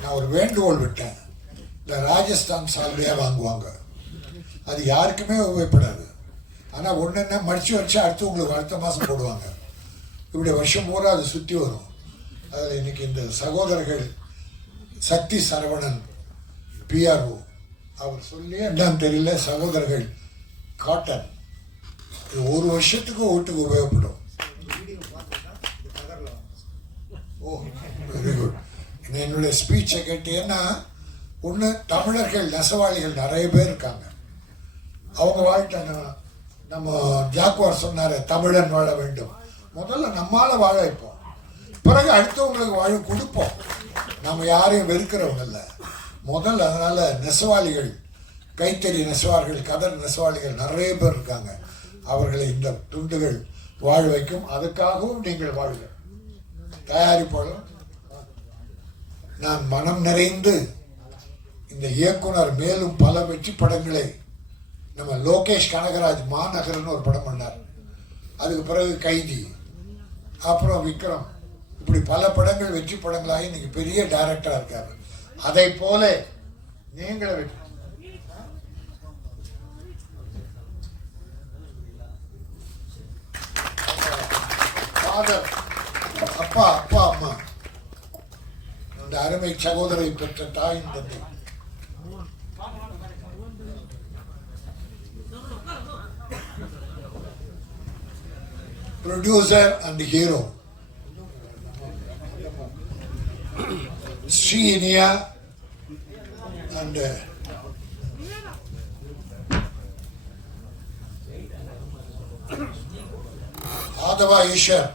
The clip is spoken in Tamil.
நான் ஒரு வேண்டுகோள் விட்டேன். இந்த ராஜஸ்தான் சால்வையாக வாங்குவாங்க, அது யாருக்குமே உபயோகப்படாது. ஆனால் ஒன்றுன்னா மடித்து வச்சு அடுத்து உங்களுக்கு அடுத்த மாதம் போடுவாங்க. இப்படி வருஷம் பூரா அது சுற்றி வரும். அதில் இன்னைக்கு இந்த சகோதரர்கள் சக்தி சரவணன் பிஆர்ஓ அவர் சொல்லி என்னன்னு தெரியல, சகோதரர்கள் காட்டன் இது ஒரு வருஷத்துக்கு வீட்டுக்கு உபயோகப்படும். ஓ வெரி குட். என்னுடைய ஸ்பீச்சை கேட்டீங்கன்னா, ஒன்று தமிழர்கள் நெசவாளிகள் நிறைய பேர் இருக்காங்க, அவங்க வாழ்க்கை நம்ம ஜாக்குவார் சொன்னார் தமிழன் வாழ வேண்டும். முதல்ல நம்மால வாழ வைப்போம், பிறகு அடுத்தவங்களுக்கு வாழ கொடுப்போம். நம்ம யாரையும் வெறுக்கிறவங்க இல்லை முதல்ல. அதனால நெசவாளிகள், கைத்தறி நெசவார்கள், கதர் நெசவாளிகள் நிறைய பேர் இருக்காங்க. அவர்களை இந்த துண்டுகள் வாழ வைக்கும். அதுக்காகவும் நீங்கள் வாழ்க. தயாரிப்பாளர் நான் மனம் நிறைந்து இந்த இயக்குனர் மேலும் பல வெற்றி படங்களை, நம்ம லோகேஷ் கனகராஜ் மாநகர்னு ஒரு படம் பண்ணார், அதுக்கு பிறகு கைதி, அப்புறம் விக்ரம், இப்படி பல படங்கள் வெற்றி படங்களாகி இன்னைக்கு பெரிய டைரக்டரா இருக்காரு. அதை போல நீங்களும் அப்பா அப்பா அம்மா, அந்த அருமை சகோதரை பெற்ற தாயின் தந்தை, producer and hero Srinia and Adava Ishar